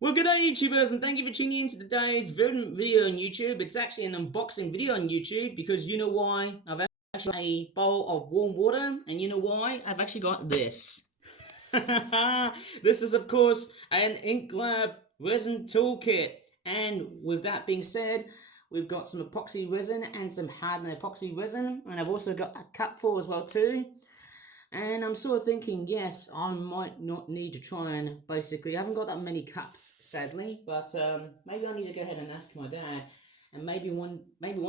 Well, good day, YouTubers, and thank you for tuning in to today's video on YouTube. It's actually an unboxing video on YouTube because you know why? I've actually got a bowl of warm water, and you know why? I've actually got this. This is, of course, an Inklab resin toolkit. And with that being said, we've got some epoxy resin and some hardener epoxy resin, and I've also got a cupful as well too. And I'm sort of thinking, yes, I might not need to try and basically, I haven't got that many cups, sadly, but maybe I need to go ahead and ask my dad, and maybe one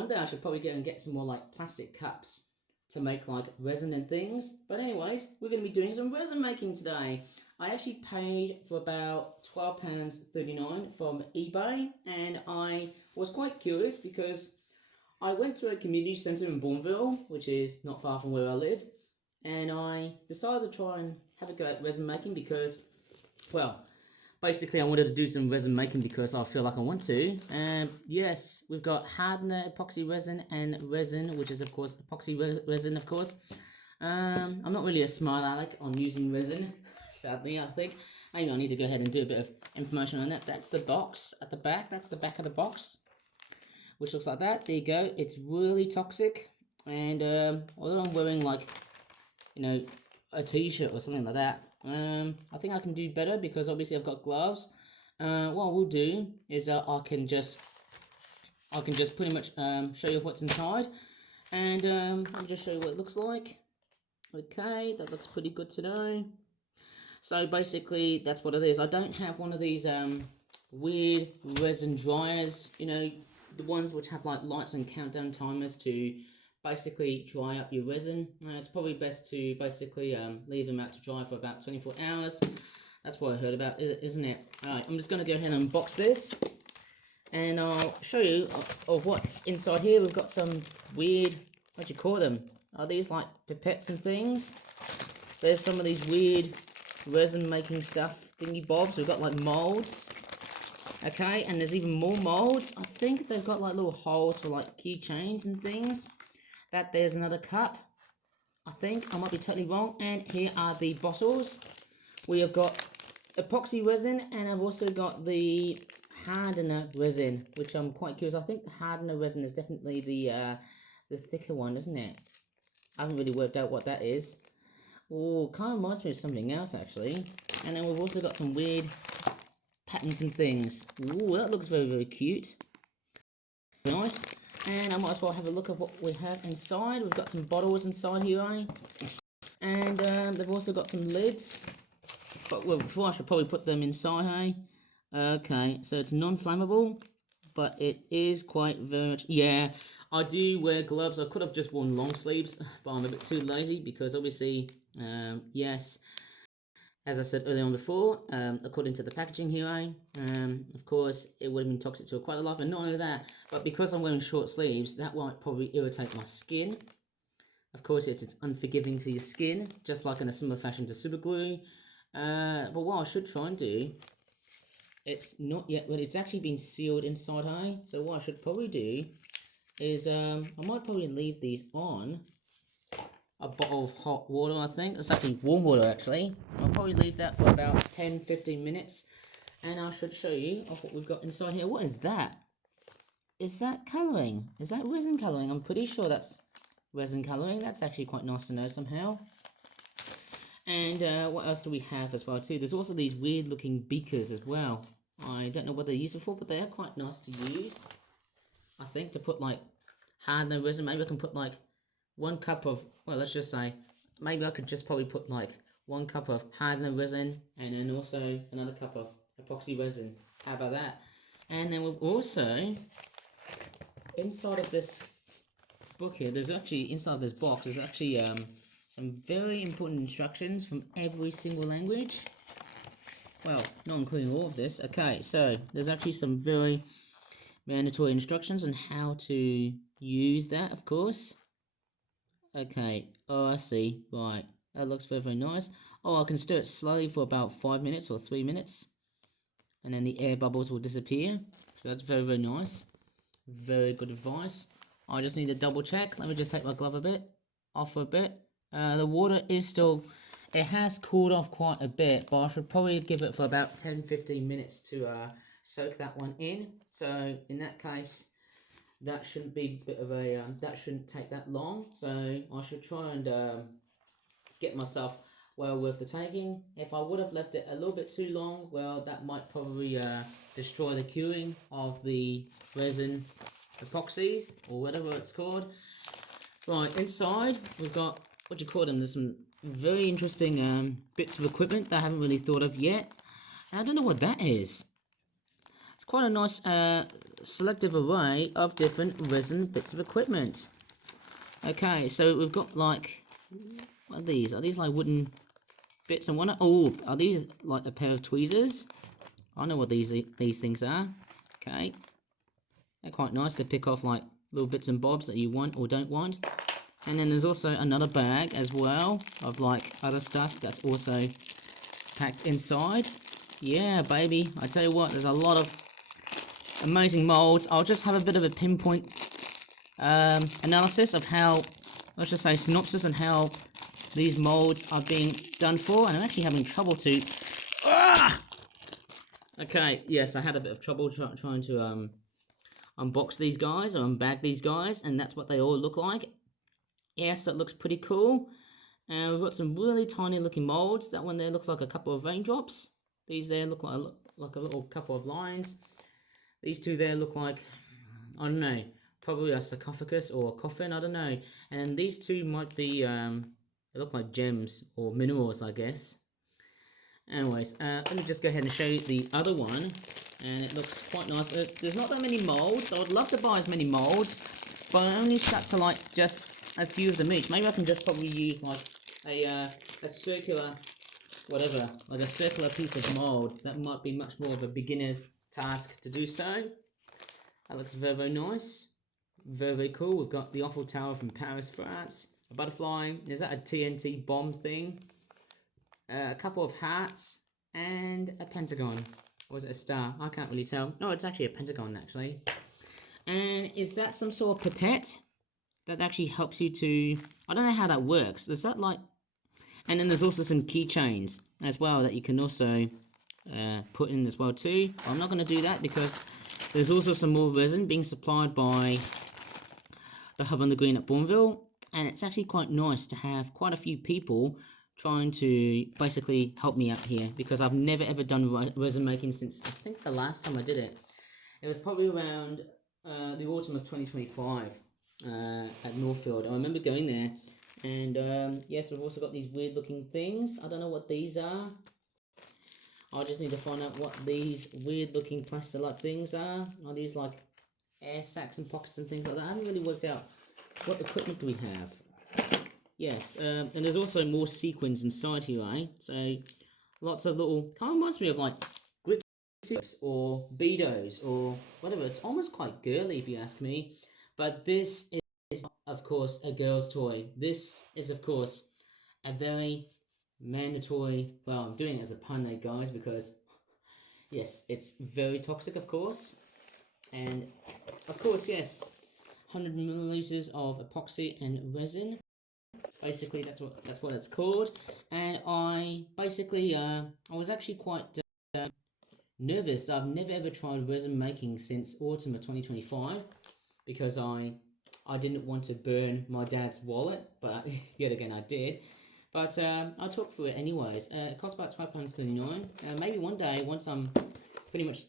day I should probably go and get some more like plastic cups to make like resin and things. But anyways, we're going to be doing some resin making today. I actually paid for about £12.39 from eBay, and I was quite curious because I went to a community centre in Bourneville, which is not far from where I live, and I decided to try and have a go at resin making because, well, basically I wanted to do some resin making because I feel like I want to. Yes, we've got hardener epoxy resin and resin, which is of course epoxy resin, of course. I'm not really a smart aleck on using resin, sadly. I think maybe I need to go ahead and do a bit of information on that. That's the box at the back. That's the back of the box, which looks like that. There you go. It's really toxic, and although I'm wearing like, you know, a t-shirt or something like that, I think I can do better because obviously I've got gloves. What I will do is I can just pretty much show you what's inside, and I'll just show you what it looks like. Okay, that looks pretty good to know. So basically that's what it is. I don't have one of these weird resin dryers, you know, the ones which have like lights and countdown timers to basically dry up your resin. It's probably best to basically leave them out to dry for about 24 hours. That's what I heard about, isn't it? Alright, I'm just going to go ahead and unbox this, and I'll show you of what's inside here. We've got some weird, what do you call them? Are these like pipettes and things? There's some of these weird resin making stuff thingy bobs. We've got like molds. Okay, and there's even more molds. I think they've got like little holes for like keychains and things. There's another cup. I think I might be totally wrong. And here are the bottles. We have got epoxy resin, and I've also got the hardener resin, which I'm quite curious. I think the hardener resin is definitely the thicker one, isn't it? I haven't really worked out what that is. Oh, kind of reminds me of something else actually. And then we've also got some weird patterns and things. Ooh, that looks very, very cute. Nice. And I might as well have a look at what we have inside. We've got some bottles inside here, eh? And they've also got some lids. But well, before I should probably put them inside, eh? Okay, so it's non-flammable, but it is quite very much... Yeah, I do wear gloves. I could have just worn long sleeves, but I'm a bit too lazy because obviously, yes, as I said earlier on before, according to the packaging here, of course, it would have been toxic to quite a lot. And not only that, but because I'm wearing short sleeves, that might probably irritate my skin. Of course, it's unforgiving to your skin, just like in a similar fashion to super glue. But what I should try and do, it's not yet, but it's actually been sealed inside, So what I should probably do is, I might probably leave these on a bottle of hot water. I think it's actually warm water actually. I'll probably leave that for about 10-15 minutes, and I should show you of what we've got inside here. What is that? Is that colouring? Is that resin colouring? I'm pretty sure that's resin colouring. That's actually quite nice to know somehow. And what else do we have as well too? There's also these weird looking beakers as well. I don't know what they're used for, but they are quite nice to use. I think to put like hardener resin. Maybe I can put like 1 cup of, well, let's just say, maybe I could just probably put like 1 cup of hardener resin and then also another cup of epoxy resin. How about that? And then we've also, inside of this book here, there's actually, inside this box, there's actually some very important instructions from every single language. Well, not including all of this. Okay, so there's actually some very mandatory instructions on how to use that, of course. Okay, oh I see, right, that looks very, very nice. Oh, I can stir it slowly for about 5 minutes or 3 minutes, and then the air bubbles will disappear, so that's very, very nice. Very good advice. I just need to double check. Let me just take my glove off for a bit. The water is still It has cooled off quite a bit, but I should probably give it for about 10-15 minutes to soak that one in. So in that case, that shouldn't be a bit of a that shouldn't take that long. So I should try and get myself well worth the taking. If I would have left it a little bit too long, well, that might probably destroy the curing of the resin epoxies or whatever it's called. Right, inside we've got, what do you call them? There's some very interesting bits of equipment that I haven't really thought of yet. And I don't know what that is. It's quite a nice selective array of different resin bits of equipment. Okay, so we've got like, what are these? Are these like wooden bits and one? Oh, are these like a pair of tweezers? I know what these things are. Okay, they're quite nice to pick off like little bits and bobs that you want or don't want. And then there's also another bag as well of like other stuff that's also packed inside. Yeah, baby, I tell you what, there's a lot of amazing molds. I'll just have a bit of a pinpoint analysis of how, let's just say synopsis on how these molds are being done for, and I'm actually having trouble to okay, yes, I had a bit of trouble trying to unbox these guys or unbag these guys, and that's what they all look like. Yes, that looks pretty cool. And we've got some really tiny looking molds. That one there looks like a couple of raindrops. These there look like a little couple of lines. These two there look like, I don't know, probably a sarcophagus or a coffin, I don't know. And these two might be, they look like gems or minerals, I guess. Anyways, let me just go ahead and show you the other one. And it looks quite nice. There's not that many molds. I would love to buy as many molds, but I only stuck to like just a few of them each. Maybe I can just probably use like a circular, whatever, like a circular piece of mold. That might be much more of a beginner's task to do so. That looks very, very nice. Very, very cool. We've got the Eiffel Tower from Paris, France. A butterfly. Is that a TNT bomb thing? A couple of hearts and a pentagon. Or is it a star? I can't really tell. No, it's actually a pentagon actually. And is that some sort of pipette that actually helps you to, I don't know how that works. Is that like, and then there's also some keychains as well that you can also put in as well too. I'm not going to do that because there's also some more resin being supplied by the Hub on the Green at Bourneville, and it's actually quite nice to have quite a few people trying to basically help me out here, because I've never ever done resin making since I think the last time I did it. It was probably around the autumn of 2025 at Northfield. I remember going there, and yes, we've also got these weird looking things. I don't know what these are. I just need to find out what these weird looking plastic-like things are. Are these like air sacs and pockets and things like that? I haven't really worked out what equipment do we have. Yes, and there's also more sequins inside here, eh? So lots of little, kind of reminds me of like glitter or beados or whatever. It's almost quite girly if you ask me. But this is, of course, a girl's toy. This is, of course, a very mandatory, well, I'm doing it as a pun there, guys, because, yes, it's very toxic, of course. And, of course, yes, 100 milliliters of epoxy and resin. Basically, that's what it's called. And I basically, I was actually quite nervous. I've never ever tried resin making since autumn of 2025 because I didn't want to burn my dad's wallet, but yet again I did. But I'll talk through it anyways. It costs about £12.39. Maybe one day, once I'm pretty much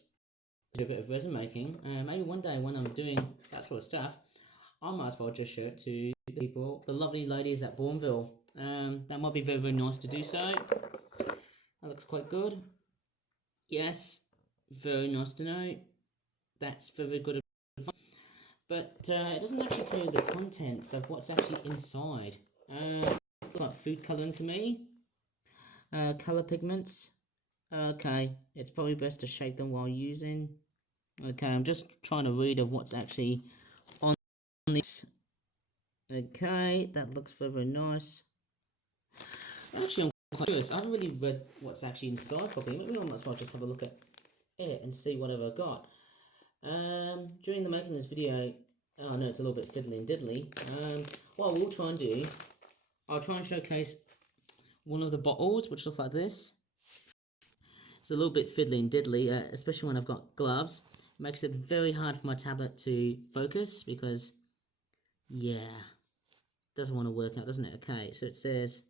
do a bit of resin making, maybe one day when I'm doing that sort of stuff, I might as well just show it to the people, the lovely ladies at Bourneville. That might be very, very nice to do so. That looks quite good. Yes, very nice to know. That's very good advice. But it doesn't actually tell you the contents of what's actually inside. Looks like food colouring to me. Colour pigments. Okay, it's probably best to shake them while using. Okay, I'm just trying to read of what's actually on this. Okay, that looks very, very nice. Actually, I'm quite curious. I haven't really read what's actually inside properly. Maybe I might as well just have a look at it and see whatever I got. During the making of this video, oh no, it's a little bit fiddly and diddly. What I will try and do, I'll try and showcase one of the bottles, which looks like this. It's a little bit fiddly and diddly, especially when I've got gloves. It makes it very hard for my tablet to focus because, yeah, doesn't want to work out, doesn't it? Okay, so it says,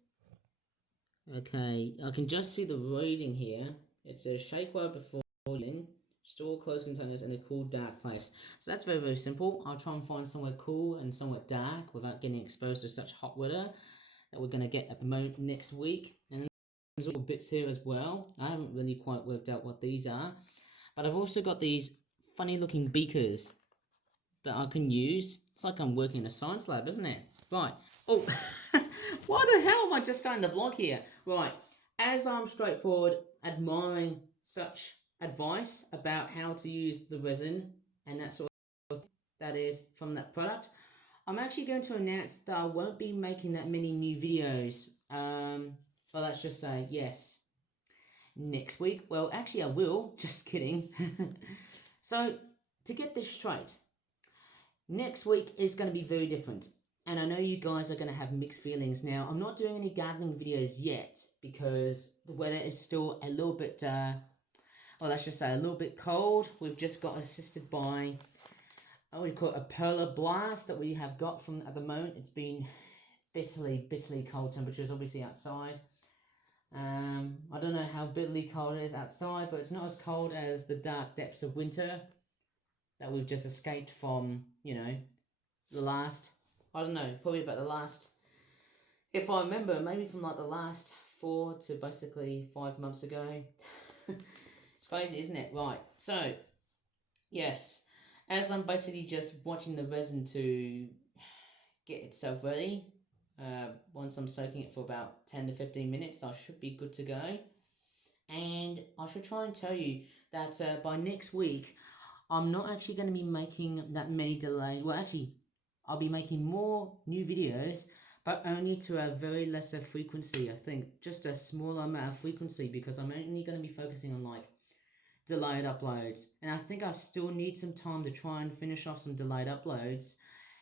okay, I can just see the writing here. It says shake well before using, store closed containers in a cool, dark place. So that's very, very simple. I'll try and find somewhere cool and somewhere dark without getting exposed to such hot weather that we're going to get at the moment next week. And there's little bits here as well. I haven't really quite worked out what these are, but I've also got these funny looking beakers that I can use. It's like I'm working in a science lab, isn't it? Right. Oh, why the hell am I just starting the vlog here? Right. As I'm straightforward admiring such advice about how to use the resin and that sort of thing that is from that product, I'm actually going to announce that I won't be making that many new videos. Well, let's just say, yes, next week. Well, actually, I will. Just kidding. So, to get this straight, next week is going to be very different. And I know you guys are going to have mixed feelings. Now, I'm not doing any gardening videos yet because the weather is still a little bit, well, let's just say a little bit cold. We've just got assisted by, what do you call it, a polar blast that we have got from at the moment. It's been bitterly cold temperatures, obviously, outside. I don't know how bitterly cold it is outside, but it's not as cold as the dark depths of winter that we've just escaped from, you know, the last, I don't know, probably about the last, if I remember, maybe from like the last 4 to basically 5 months ago. It's crazy, isn't it? Right, so, yes, as I'm basically just watching the resin to get itself ready, once I'm soaking it for about 10 to 15 minutes, I should be good to go. And I should try and tell you that by next week, I'm not actually going to be making that many delays. Well, actually, I'll be making more new videos, but only to a very lesser frequency. I think just a smaller amount of frequency because I'm only going to be focusing on like delayed uploads. And I think I still need some time to try and finish off some delayed uploads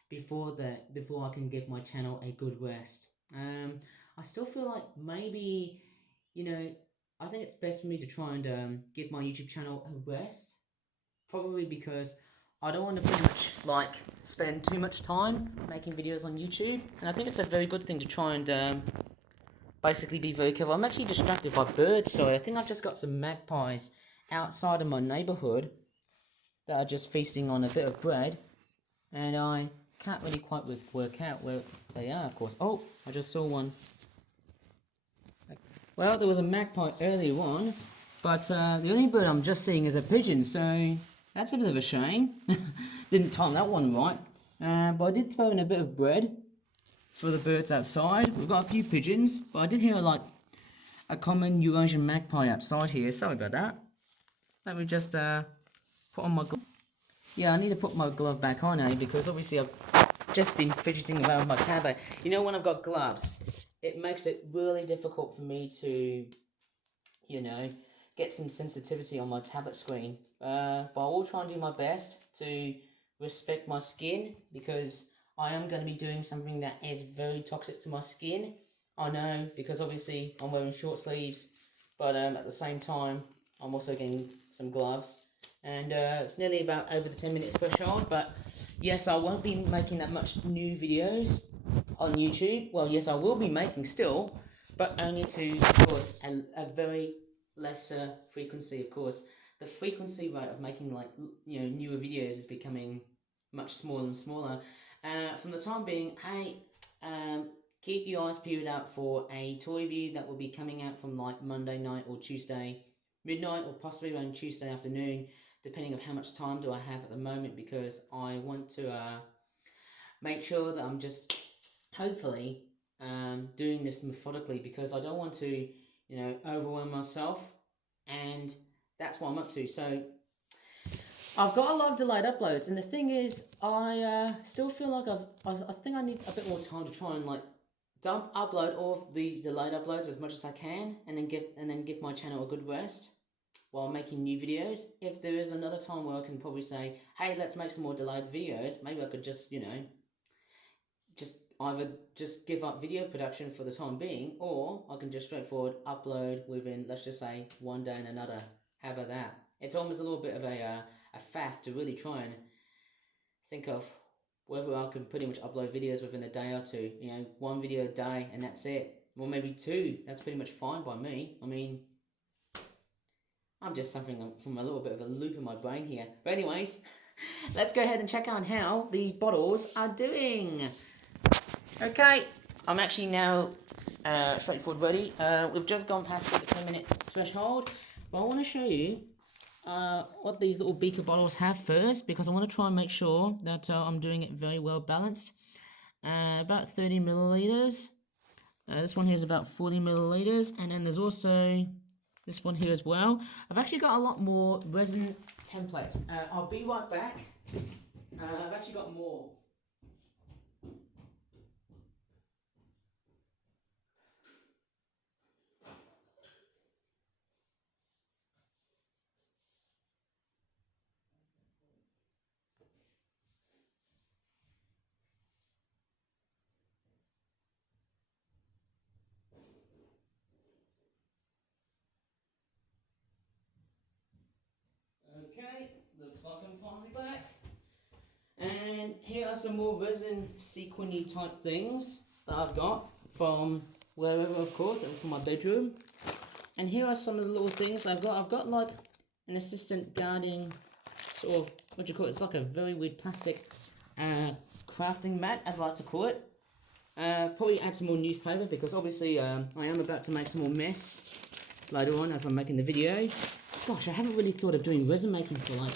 before I can give my channel a good rest. I still feel like maybe, you know, I think it's best for me to try and give my YouTube channel a rest. Probably because I don't want to pretty much like spend too much time making videos on YouTube. And I think it's a very good thing to try and basically be very careful. I'm actually distracted by birds, so I think I've just got some magpies outside of my neighbourhood that are just feasting on a bit of bread. And I can't really quite work out where they are, of course. Oh, I just saw one. Well, there was a magpie earlier on, but the only bird I'm just seeing is a pigeon, so that's a bit of a shame. Didn't time that one right. But I did throw in a bit of bread for the birds outside. We've got a few pigeons, but I did hear like a common Eurasian magpie outside here. Sorry about that. Let me just put on my glove. Yeah, I need to put my glove back on, because obviously I've just been fidgeting around with my tablet. You know, when I've got gloves, it makes it really difficult for me to, you know, get some sensitivity on my tablet screen. But I will try and do my best to respect my skin because I am going to be doing something that is very toxic to my skin. I know, because obviously I'm wearing short sleeves, but at the same time I'm also getting some gloves. And it's nearly about over the 10-minute threshold, but yes, I won't be making that much new videos on YouTube. Well, yes, I will be making still, but only to, of course, a very lesser frequency, of course. The frequency rate of making, like, you know, newer videos is becoming much smaller and smaller. From the time being, hey, keep your eyes peeled out for a toy review that will be coming out from like Monday night or Tuesday midnight, or possibly around Tuesday afternoon, depending on how much time do I have at the moment, because I want to make sure that I'm just hopefully doing this methodically, because I don't want to, you know, overwhelm myself, and that's what I'm up to. So I've got a lot of delayed uploads, and the thing is, I still feel like I think I need a bit more time to try and like upload all of these delayed uploads as much as I can, and then give my channel a good rest while making new videos. If there is another time where I can probably say, hey, let's make some more delayed videos, maybe I could just, you know, just either just give up video production for the time being, or I can just straightforward upload within, let's just say, one day and another. How about that? It's almost a little bit of a faff to really try and think of whether I can pretty much upload videos within a day or two. You know, one video a day and that's it. Or maybe two. That's pretty much fine by me. I mean, I'm just suffering from a little bit of a loop in my brain here. But anyways, let's go ahead and check out how the bottles are doing. Okay, I'm actually now straightforward ready. We've just gone past the 10-minute threshold, but I want to show you what these little beaker bottles have first, because I want to try and make sure that I'm doing it very well balanced. About 30 milliliters. This one here is about 40 milliliters, and then there's also this one here as well. I've actually got a lot more resin templates. I'll be right back. I've actually got more. Okay, looks like I'm finally back. And here are some more resin sequiny type things that I've got from wherever, of course. It was from my bedroom. And here are some of the little things I've got. I've got like an assistant guarding sort of, what do you call it? It's like a very weird plastic crafting mat, as I like to call it. Probably add some more newspaper, because obviously I am about to make some more mess later on as I'm making the video. Gosh, I haven't really thought of doing resin making for like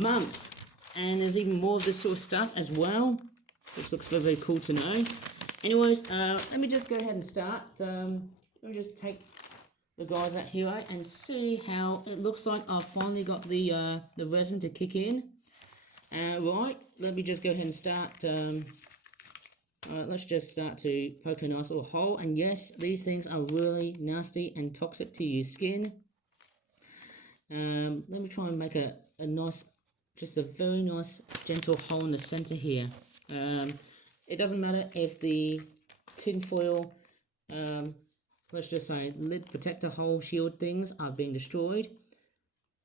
months. And there's even more of this sort of stuff as well. This looks very, very cool to know. Anyways, let me just go ahead and start. Let me just take the guys out here and see how it looks like. I've finally got the resin to kick in. Right, let me just go ahead and start. Let's just start to poke a nice little hole. And yes, these things are really nasty and toxic to your skin. Let me try and make a nice, just a very nice gentle hole in the center here. It doesn't matter if the tin foil, let's just say lid protector hole shield things are being destroyed.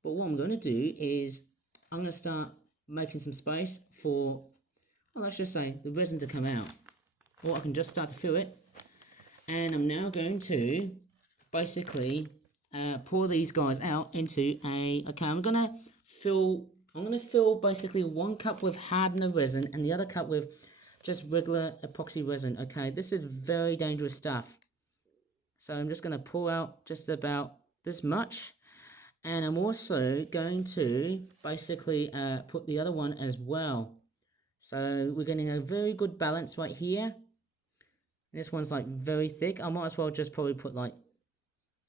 But what I'm going to do is I'm going to start making some space for, well, let's just say the resin to come out. Or I can just start to fill it. And I'm now going to basically pour these guys out into a, okay, I'm gonna fill basically one cup with hardener resin and the other cup with just regular epoxy resin. Okay, this is very dangerous stuff. So I'm just gonna pour out just about this much, and I'm also going to basically put the other one as well. So we're getting a very good balance right here. This one's like very thick. I might as well just probably put like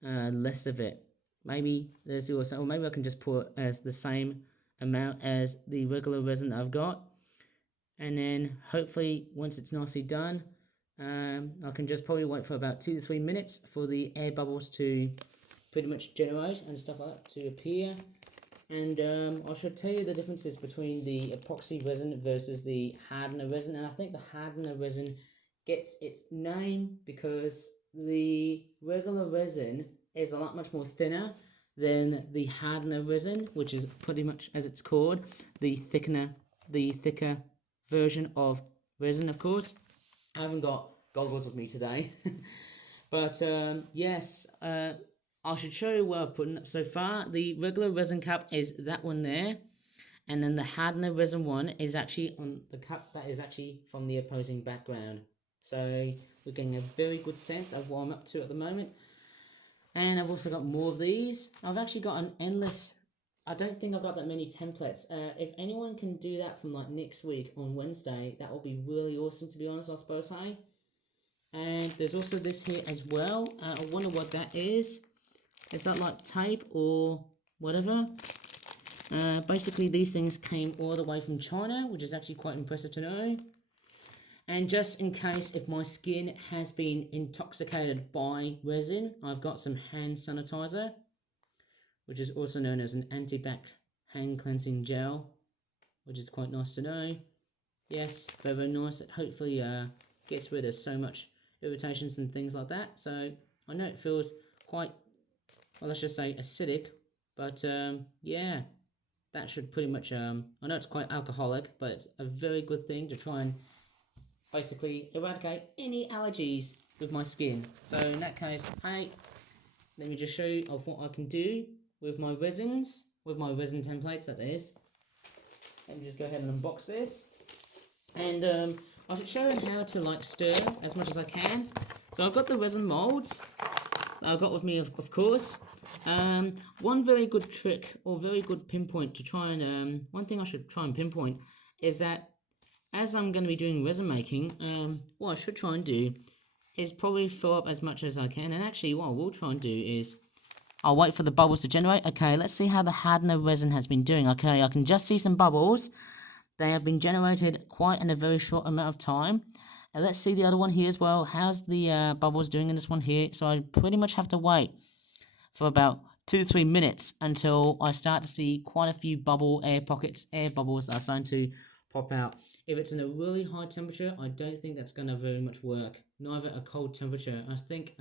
less of it. Maybe there's also, or maybe I can just put as the same amount as the regular resin that I've got, and then hopefully once it's nicely done, I can just probably wait for about 2 to 3 minutes for the air bubbles to pretty much generate and stuff like that to appear. And I should tell you the differences between the epoxy resin versus the hardener resin. And I think the hardener resin gets its name because the regular resin is a lot much more thinner than the hardener resin, which is pretty much, as it's called, the thicker version of resin, of course. I haven't got goggles with me today. But yes, I should show you what I've put in so far. The regular resin cup is that one there. And then the hardener resin one is actually on the cup that is actually from the opposing background. So we're getting a very good sense of what I'm up to at the moment. And I've also got more of these. I've actually got an endless, I don't think I've got that many templates. If anyone can do that from like next week on Wednesday, that will be really awesome, to be honest, I suppose, hey? And there's also this here as well. I wonder what that is. Is that like tape or whatever? Basically these things came all the way from China, which is actually quite impressive to know. And just in case if my skin has been intoxicated by resin, I've got some hand sanitizer, which is also known as an anti-bac hand cleansing gel, which is quite nice to know. Yes, very, very nice. It hopefully gets rid of so much irritations and things like that. So I know it feels quite, well, let's just say acidic, but yeah, that should pretty much, I know it's quite alcoholic, but it's a very good thing to try and basically eradicate any allergies with my skin. So in that case, hey, let me just show you of what I can do with my resins, with my resin templates, that is. Let me just go ahead and unbox this. And I should show you how to like stir as much as I can. So I've got the resin molds that I've got with me, of course. One very good trick or very good pinpoint to try and, one thing I should try and pinpoint is that as I'm going to be doing resin making, what I should try and do is probably fill up as much as I can. And actually what I will try and do is I'll wait for the bubbles to generate. Okay, let's see how the hardener resin has been doing. Okay, I can just see some bubbles. They have been generated quite in a very short amount of time. And let's see the other one here as well. How's the bubbles doing in this one here? So I pretty much have to wait for about 2 to 3 minutes until I start to see quite a few air bubbles are starting to pop out. If it's in a really high temperature, I don't think that's going to very much work. Neither a cold temperature. I think,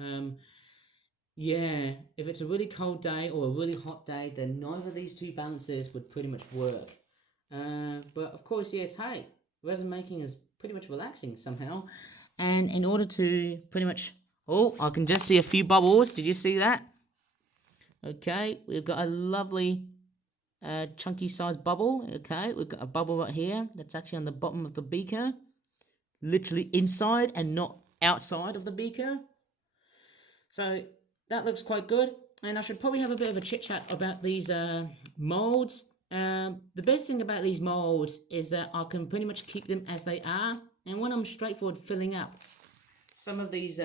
yeah, if it's a really cold day or a really hot day, then neither of these two balances would pretty much work. But of course, yes, hey, resin making is pretty much relaxing somehow. And in order to pretty much, oh, I can just see a few bubbles. Did you see that? Okay, we've got a lovely chunky sized bubble. Okay, we've got a bubble right here that's actually on the bottom of the beaker, literally inside and not outside of the beaker. So that looks quite good, and I should probably have a bit of a chit chat about these molds. The best thing about these molds is that I can pretty much keep them as they are, and when I'm straightforward filling up some of these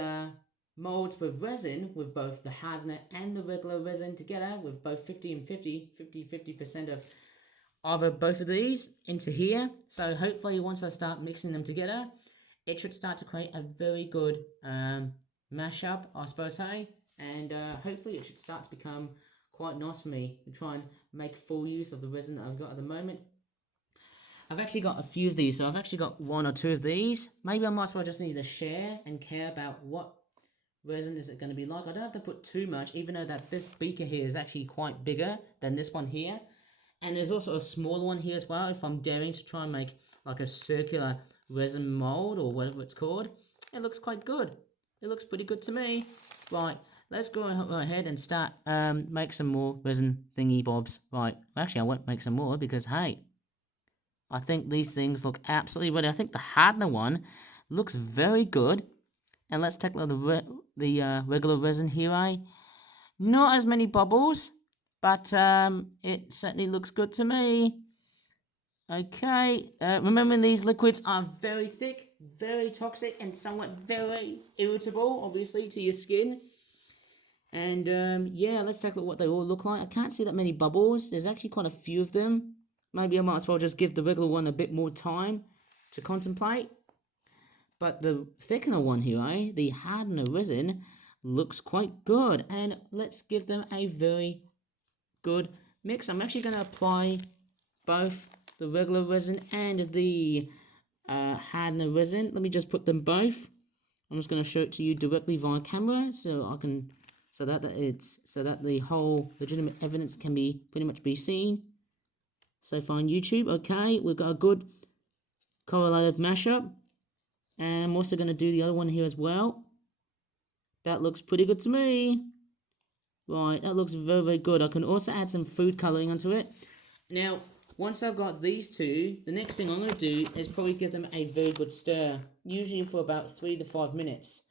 molds with resin, with both the hardener and the regular resin together, with both 50 and 50% of either both of these into here. So hopefully once I start mixing them together, it should start to create a very good mashup, I suppose, hey? And hopefully it should start to become quite nice for me and try and make full use of the resin that I've got at the moment. I've actually got a few of these, so I've actually got 1 or 2 of these. Maybe I might as well just need to share and care about what resin is it going to be like. I don't have to put too much, even though that this beaker here is actually quite bigger than this one here. And there's also a smaller one here as well, if I'm daring to try and make like a circular resin mold or whatever it's called. It looks quite good. It looks pretty good to me. Right, let's go ahead and start make some more resin thingy bobs. Right, actually I won't make some more because hey, I think these things look absolutely ready. I think the hardener one looks very good. And let's take the regular resin here, eh? Not as many bubbles, but it certainly looks good to me. Okay, remembering these liquids are very thick, very toxic, and somewhat very irritable, obviously, to your skin. And yeah, let's take a look at what they all look like. I can't see that many bubbles. There's actually quite a few of them. Maybe I might as well just give the regular one a bit more time to contemplate. But the thickener one here, eh, the hardener resin, looks quite good. And let's give them a very good mix. I'm actually going to apply both the regular resin and the hardener resin. Let me just put them both. I'm just going to show it to you directly via camera, so that the whole legitimate evidence can be pretty much be seen. So far on YouTube, okay, we've got a good correlated mashup. And I'm also going to do the other one here as well. That looks pretty good to me. Right, that looks very, very good. I can also add some food colouring onto it. Now, once I've got these two, the next thing I'm going to do is probably give them a very good stir. Usually for about 3 to 5 minutes.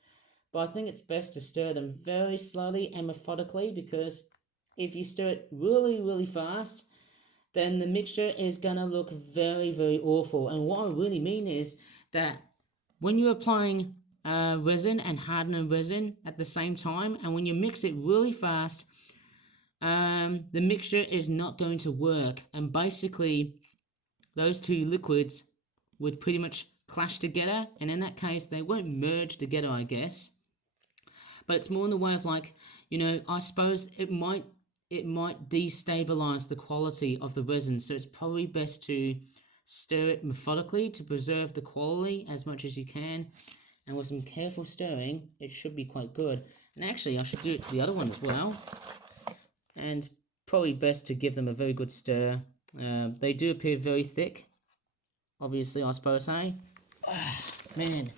But I think it's best to stir them very slowly and methodically, because if you stir it really, really fast, then the mixture is going to look very, very awful. And what I really mean is that when you're applying resin and hardener resin at the same time, and when you mix it really fast, the mixture is not going to work. And basically, those two liquids would pretty much clash together, and in that case, they won't merge together, I guess. But it's more in the way of like, you know, I suppose it might destabilize the quality of the resin. So it's probably best to stir it methodically to preserve the quality as much as you can. and with some careful stirring, it should be quite good. And actually, I should do it to the other one as well. And probably best to give them a very good stir. They do appear very thick, obviously, I suppose, eh? Man.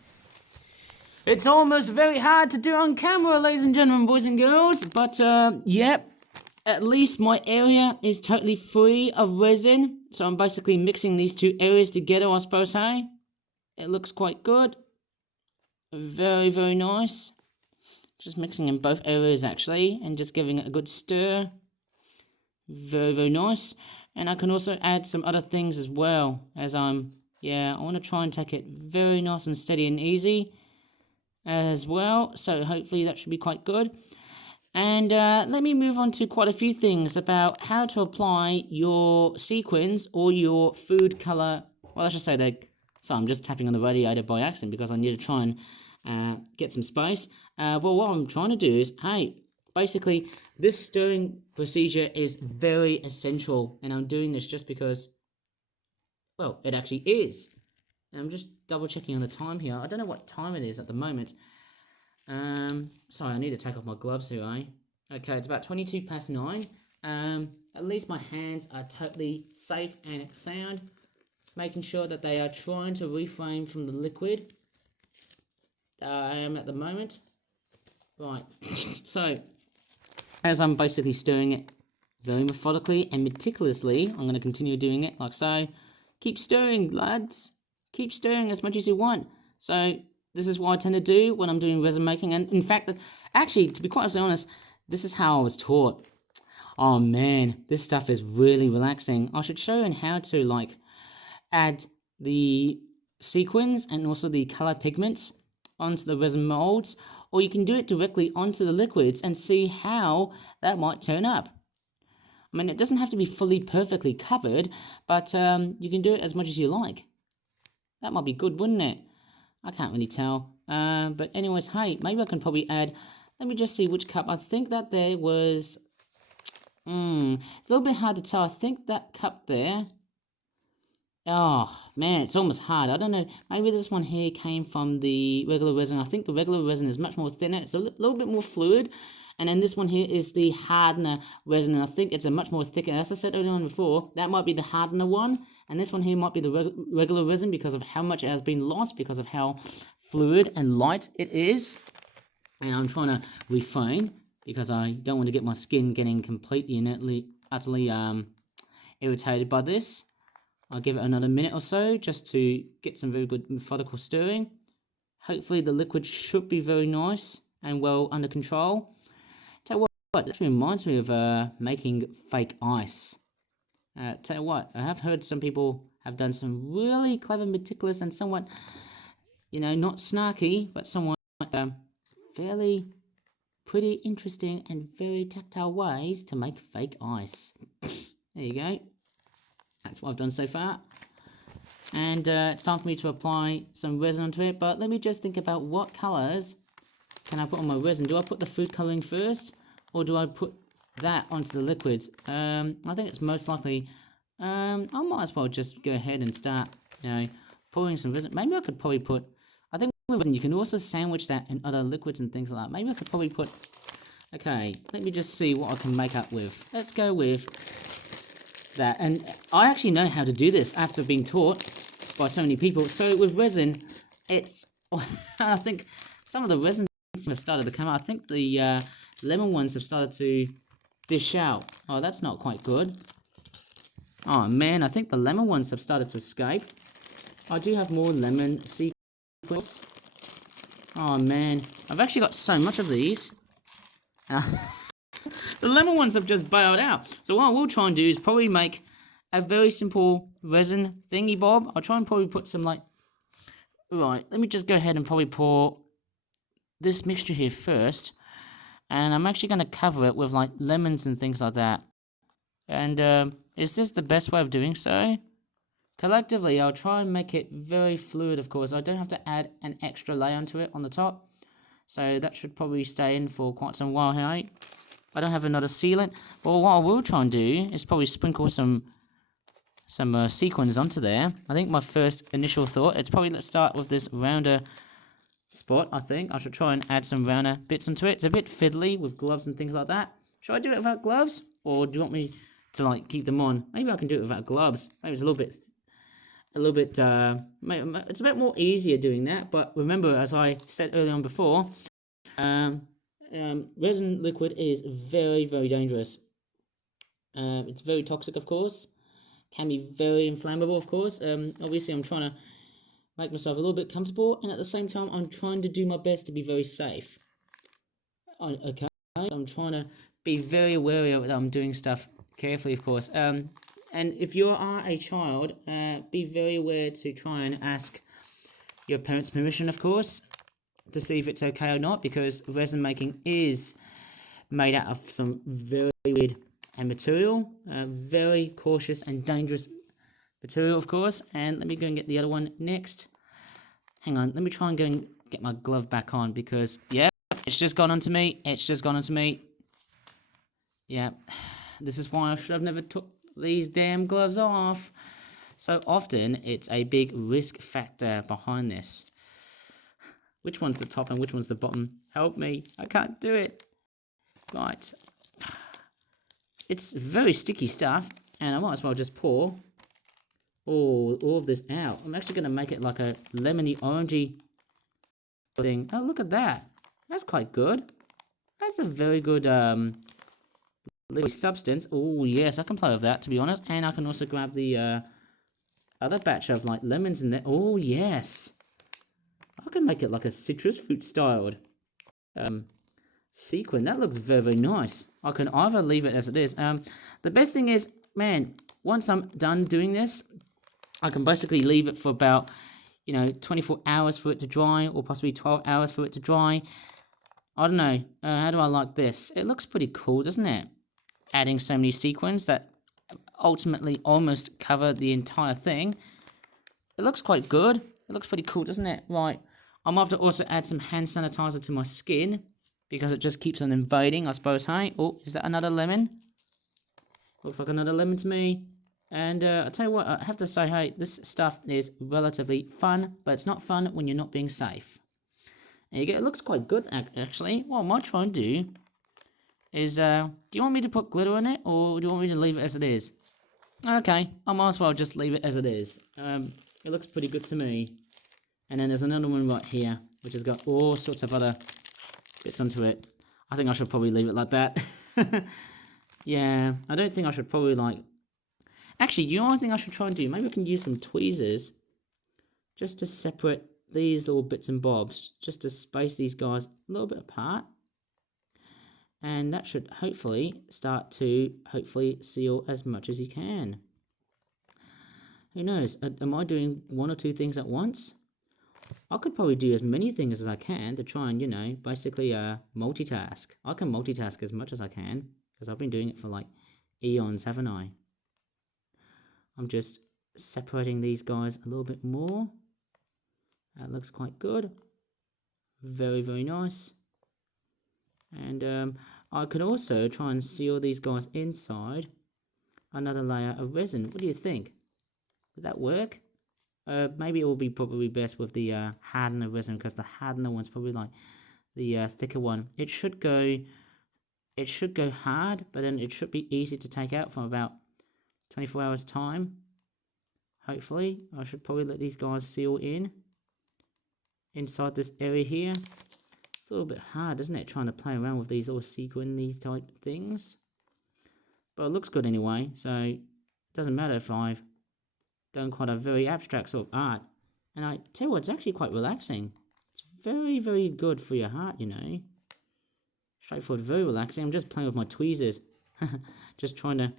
It's almost very hard to do on camera, ladies and gentlemen, boys and girls. But, yep, at least my area is totally free of resin. So I'm basically mixing these two areas together, I suppose, hey? It looks quite good. Very, very nice. Just mixing in both areas, actually, and just giving it a good stir. Very, very nice. And I can also add some other things as well, as I want to try and take it very nice and steady and easy as well. So hopefully that should be quite good. And let me move on to quite a few things about how to apply your sequins or your food color. Well, I should say that. So I'm just tapping on the radiator by accident because I need to try and get some space. Well, what I'm trying to do is, hey, basically this stirring procedure is very essential, and I'm doing this just because, well, it actually is. And I'm just double checking on the time here. I don't know what time it is at the moment. Sorry, I need to take off my gloves here, eh? Okay, it's about 22 past 9. At least my hands are totally safe and sound, making sure that they are trying to refrain from the liquid that I am at the moment. Right, so as I'm basically stirring it very methodically and meticulously, I'm going to continue doing it like so. Keep stirring, lads. Keep stirring as much as you want. So this is what I tend to do when I'm doing resin making. And in fact, actually, to be quite honest, this is how I was taught. Oh man, this stuff is really relaxing. I should show you how to like add the sequins and also the color pigments onto the resin molds, or you can do it directly onto the liquids and see how that might turn up. I mean, it doesn't have to be fully perfectly covered, but you can do it as much as you like. That might be good, wouldn't it? I can't really tell. But anyways, hey, maybe I can probably add, let me just see which cup. I think that there was, it's a little bit hard to tell. I think that cup there, oh man, it's almost hard. I don't know, maybe this one here came from the regular resin. I think the regular resin is much more thinner. It's a little bit more fluid. And then this one here is the hardener resin, and I think it's a much more thicker. As I said earlier on before, that might be the hardener one, and this one here might be the regular resin because of how much it has been lost, because of how fluid and light it is. And I'm trying to refrain because I don't want to get my skin getting completely and utterly irritated by this. I'll give it another minute or so just to get some very good methodical stirring. Hopefully the liquid should be very nice and well under control. Tell you what, this reminds me of making fake ice. Tell you what, I have heard some people have done some really clever, meticulous, and somewhat, not snarky, but somewhat fairly pretty interesting and very tactile ways to make fake ice. There you go. That's what I've done so far. And it's time for me to apply some resin onto it, but let me just think about what colours can I put on my resin. Do I put the food colouring first, or do I put that onto the liquids? I think it's most likely, I might as well just go ahead and start, pouring some resin. Maybe I could probably put, I think with resin you can also sandwich that in other liquids and things like that. Maybe I could probably put, okay, let me just see what I can make up with. Let's go with that. And I actually know how to do this after being taught by so many people. So with resin, it's, I think some of the resin have started to come out. I think the lemon ones have started to dish out. Oh, that's not quite good. Oh man, I think the lemon ones have started to escape. I do have more lemon sequins. Oh man, I've actually got so much of these. The lemon ones have just bailed out. So what I will try and do is probably make a very simple resin thingy bob. I'll try and probably put some right, let me just go ahead and probably pour this mixture here first, and I'm actually going to cover it with lemons and things like that. And is this the best way of doing so? Collectively, I'll try and make it very fluid, of course. I don't have to add an extra layer onto it on the top, so that should probably stay in for quite some while here. I don't have another sealant, but what I will try and do is probably sprinkle some sequins onto there. I think my first initial thought, it's probably, let's start with this rounder spot, I think. I should try and add some rounder bits onto it. It's a bit fiddly with gloves and things like that. Should I do it without gloves? Or do you want me to like keep them on? Maybe I can do it without gloves. Maybe it's it's a bit more easier doing that. But remember, as I said earlier on before, resin liquid is very, very dangerous. It's very toxic, of course. Can be very inflammable, of course. Obviously, I'm trying to make myself a little bit comfortable, and at the same time, I'm trying to do my best to be very safe. Okay, I'm trying to be very wary that I'm doing stuff carefully, of course. And if you are a child, be very aware to try and ask your parents' permission, of course, to see if it's okay or not, because resin making is made out of some very weird material, very cautious and dangerous material, of course. And let me go and get the other one next. Hang on, let me try and go and get my glove back on, because yeah, it's just gone onto me. Yeah, this is why I should have never took these damn gloves off. So often it's a big risk factor behind this. Which one's the top and which one's the bottom? Help me, I can't do it. Right, it's very sticky stuff, and I might as well just pour all of this out. I'm actually going to make it like a lemony orangey thing. Oh, look at that. That's quite good. That's a very good liquid substance. Oh, yes, I can play with that, to be honest. And I can also grab the other batch of like lemons in there. Oh, yes. I can make it like a citrus fruit styled sequin. That looks very, very nice. I can either leave it as it is. The best thing is, man, once I'm done doing this, I can basically leave it for about, 24 hours for it to dry, or possibly 12 hours for it to dry. I don't know. How do I like this? It looks pretty cool, doesn't it? Adding so many sequins that ultimately almost cover the entire thing. It looks quite good. It looks pretty cool, doesn't it? Right. I might have to also add some hand sanitizer to my skin, because it just keeps on invading, I suppose, hey? Oh, is that another lemon? Looks like another lemon to me. And I'll tell you what, I have to say, hey, this stuff is relatively fun, but it's not fun when you're not being safe. There you go. It looks quite good, actually. What I might try and do is, do you want me to put glitter on it, or do you want me to leave it as it is? Okay, I might as well just leave it as it is. It looks pretty good to me. And then there's another one right here, which has got all sorts of other bits onto it. I think I should probably leave it like that. Yeah, I don't think I should probably like... Actually, you know what I think I should try and do? Maybe I can use some tweezers just to separate these little bits and bobs, just to space these guys a little bit apart. And that should hopefully start to seal as much as you can. Who knows? Am I doing one or two things at once? I could probably do as many things as I can to try and, basically multitask. I can multitask as much as I can, because I've been doing it for like eons, haven't I? I'm just separating these guys a little bit more. That looks quite good. Very, very nice. And I could also try and seal these guys inside another layer of resin. What do you think? Would that work? Maybe it will be probably best with the hardener resin, because the hardener one's probably like the thicker one. It should go hard, but then it should be easy to take out from about 24 hours time. Hopefully, I should probably let these guys seal inside this area here. It's a little bit hard, isn't it, trying to play around with these all sequin-y type things. But it looks good anyway, so it doesn't matter if I've done quite a very abstract sort of art. And I tell you what, it's actually quite relaxing. It's very, very good for your heart, Straightforward, very relaxing. I'm just playing with my tweezers. Just trying to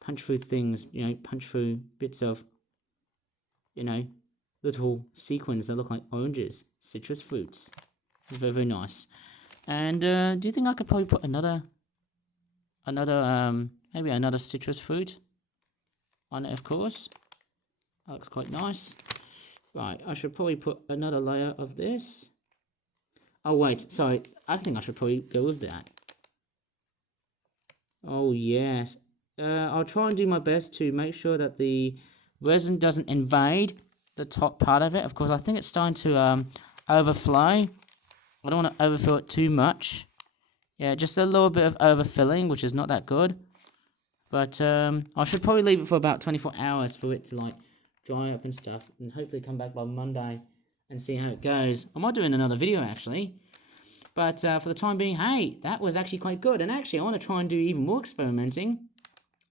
punch through things, punch through bits of, little sequins that look like oranges, citrus fruits. It's very, very nice. And do you think I could probably put maybe another citrus fruit on it, of course? That looks quite nice. Right, I should probably put another layer of this. Oh, wait, sorry. I think I should probably go with that. Oh, yes. I'll try and do my best to make sure that the resin doesn't invade the top part of it. Of course, I think it's starting to overflow. I don't want to overfill it too much. Yeah, just a little bit of overfilling, which is not that good. But I should probably leave it for about 24 hours for it to like dry up and stuff, and hopefully come back by Monday and see how it goes. I might do another video actually. But for the time being, hey, that was actually quite good. And actually, I want to try and do even more experimenting.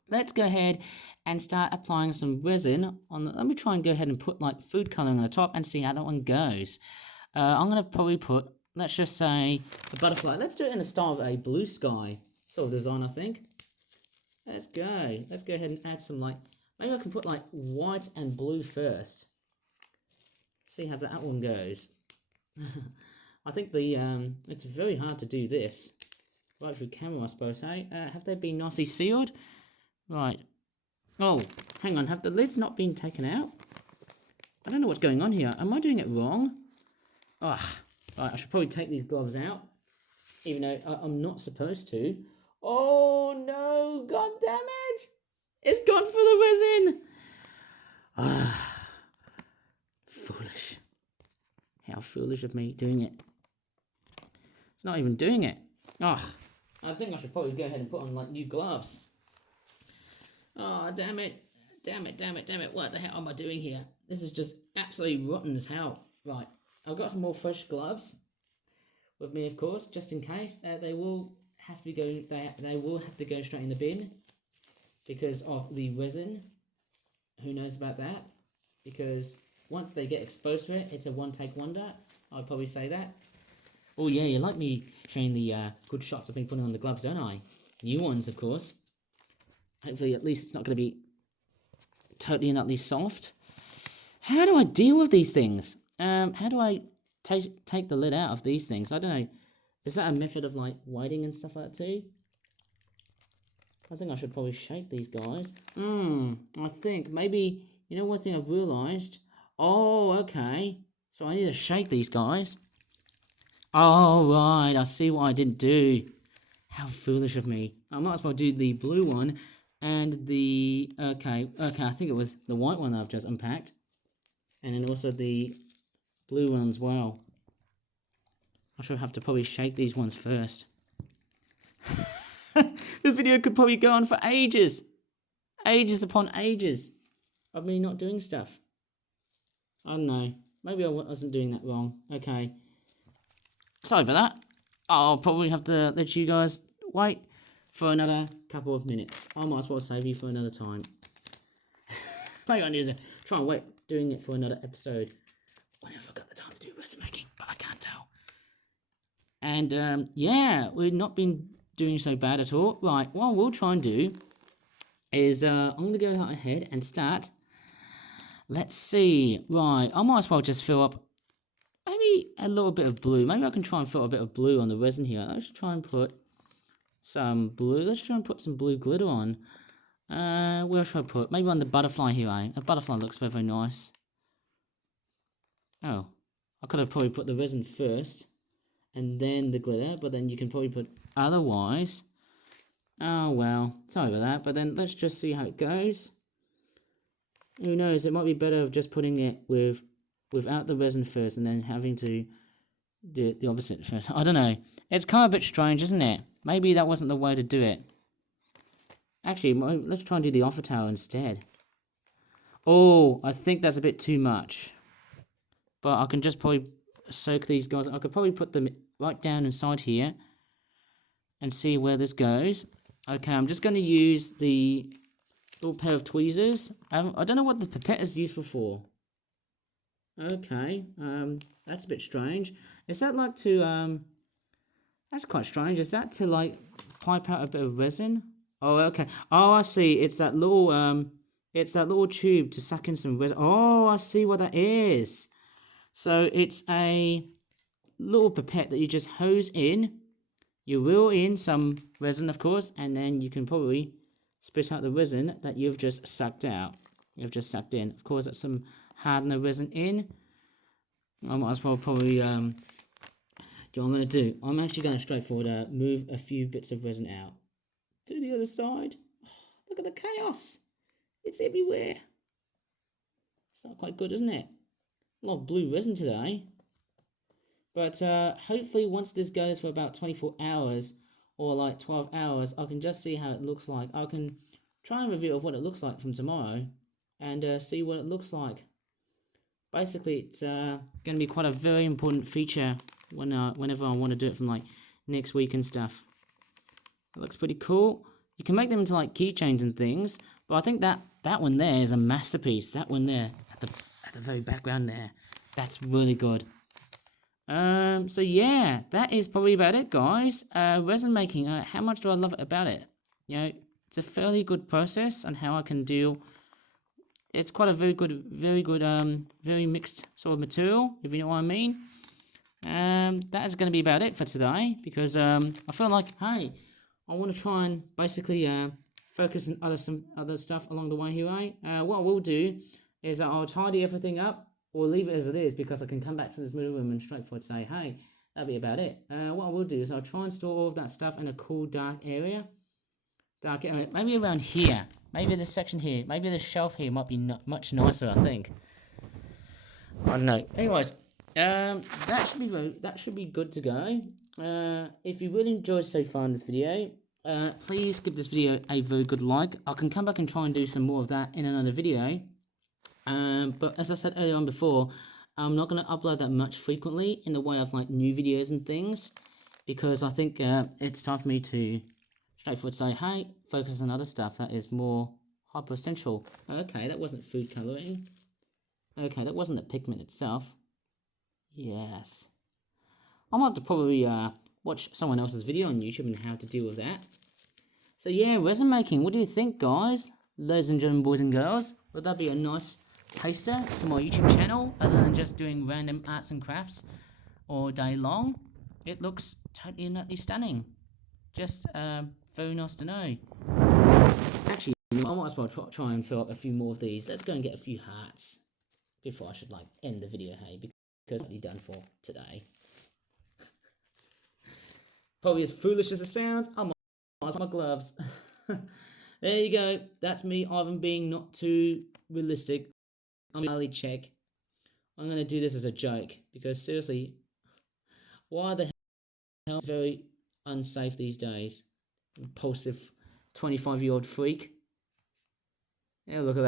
Let's go ahead and start applying some resin on. Let me try and go ahead and put like food coloring on the top and see how that one goes. I'm going to probably put, let's just say, a butterfly. Let's do it in the style of a blue sky sort of design, I think. Let's go. Let's go ahead and add some like, maybe I can put like white and blue first. See how that one goes. I think it's very hard to do this right through camera, I suppose. Hey, have they been nicely sealed? Right. Oh, hang on. Have the lids not been taken out? I don't know what's going on here. Am I doing it wrong? Ugh. Right, I should probably take these gloves out, even though I'm not supposed to. Oh no! God damn it! It's gone for the resin. Ah, foolish. How foolish of me doing it. It's not even doing it. Oh, I think I should probably go ahead and put on like new gloves. Oh, damn it. Damn it, damn it, damn it. What the hell am I doing here? This is just absolutely rotten as hell. Right, I've got some more fresh gloves with me, of course, just in case. They will have to go. They will have to go straight in the bin because of the resin. Who knows about that? Because once they get exposed to it, it's a one-take wonder. I'd probably say that. Oh yeah, you like me showing the good shots I've been putting on the gloves, don't I? New ones, of course. Hopefully, at least it's not going to be totally and utterly soft. How do I deal with these things? How do I take the lid out of these things? I don't know. Is that a method of like whiting and stuff like that too? I think I should probably shake these guys. I think maybe, you know, one thing I've realised. Oh, okay. So I need to shake these guys. Oh, right. I see what I didn't do. How foolish of me. I might as well do the blue one and the... Okay, I think it was the white one I've just unpacked. And then also the blue one as well. I should have to probably shake these ones first. This video could probably go on for ages. Ages upon ages of me not doing stuff. I don't know. Maybe I wasn't doing that wrong. Okay. Sorry about that. I'll probably have to let you guys wait for another couple of minutes. I might as well save you for another time. Maybe I need to try and wait doing it for another episode whenever I've got the time to do resin making, but I can't tell. And yeah, we've not been doing so bad at all. Right, what we'll try and do is I'm going to go ahead and start. Let's see. Right, I might as well just fill up maybe a little bit of blue. Maybe I can try and fill a bit of blue on the resin here. Let's try and put some blue. Let's try and put some blue glitter on. Where should I put? Maybe on the butterfly here, eh? A butterfly looks very, very nice. Oh, I could have probably put the resin first and then the glitter, but then you can probably put otherwise. Oh, well, sorry about that, but then let's just see how it goes. Who knows, it might be better of just putting it without the resin first and then having to do it the opposite first. I don't know. It's kind of a bit strange, isn't it? Maybe that wasn't the way to do it. Actually, let's try and do the offer tower instead. Oh, I think that's a bit too much. But I can just probably soak these guys. I could probably put them right down inside here and see where this goes. Okay, I'm just going to use the little pair of tweezers. I don't know what the pipette is useful for. Okay, that's a bit strange. Is that like to, that's quite strange. Is that to like pipe out a bit of resin? Oh, okay. Oh, I see. It's that little tube to suck in some resin. Oh, I see what that is. So it's a little pipette that you just hose in. You reel in some resin, of course, and then you can probably spit out the resin that you've just sucked out. You've just sucked in. Of course, that's some hardener resin in. I might as well probably, do you know what I'm going to do? I'm actually going to straightforward move a few bits of resin out to the other side. Oh, look at the chaos. It's everywhere. It's not quite good, isn't it? A lot of blue resin today. But hopefully once this goes for about 24 hours or like 12 hours, I can just see how it looks like. I can try and review of what it looks like from tomorrow and see what it looks like. Basically, it's going to be quite a very important feature whenever I want to do it from like next week and stuff. It looks pretty cool. You can make them into like keychains and things, but I think that one there is a masterpiece. That one there at the very background there, that's really good. So yeah, that is probably about it, guys. Resin making. How much do I love it about it? You know, it's a fairly good process on how I can deal. It's quite a very good, very mixed sort of material, if you know what I mean. That is going to be about it for today because I feel like, hey, I want to try and basically focus on some other stuff along the way here, right? What I will do is I'll tidy everything up or leave it as it is because I can come back to this middle room and straightforward say, hey, that'll be about it. What I will do is I'll try and store all of that stuff in a cool, dark area. Maybe around here. Maybe this section here. Maybe the shelf here might be much nicer, I think. I don't know. Anyways, that should be good to go. If you really enjoyed so far in this video, please give this video a very good like. I can come back and try and do some more of that in another video. But as I said earlier on before, I'm not going to upload that much frequently in the way of like new videos and things because I think it's time for me to straightforward say, hey, focus on other stuff that is more hyper essential. Okay, that wasn't food colouring. Okay, that wasn't the pigment itself. Yes. I might have to probably watch someone else's video on YouTube and how to deal with that. So yeah, resin making. What do you think, guys? Ladies and gentlemen, boys and girls, would that be a nice taster to my YouTube channel other than just doing random arts and crafts all day long? It looks totally and utterly stunning. Just very nice to know. Actually, I might as well try and fill up a few more of these. Let's go and get a few hearts before I should like end the video, hey, because it's already done for today. Probably as foolish as it sounds, I might as my gloves. There you go. That's me, Ivan, being not too realistic. I'm gonna check. I'm gonna do this as a joke because seriously, why the hell is it very unsafe these days? Impulsive 25-year-old freak. Yeah, look at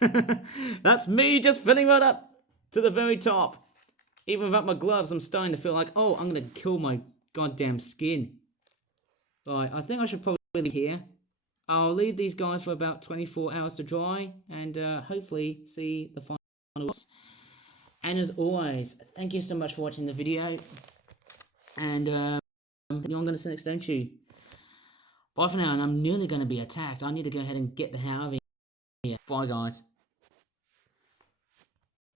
that. That's me just filling right up to the very top. Even without my gloves, I'm starting to feel like, oh, I'm gonna kill my goddamn skin. Right, I think I should probably leave here. I'll leave these guys for about 24 hours to dry and hopefully see the final results. And as always, thank you so much for watching the video. And I'm going to say next, don't you? Bye for now, and I'm nearly going to be attacked. I need to go ahead and get the hell out of here. Bye, guys.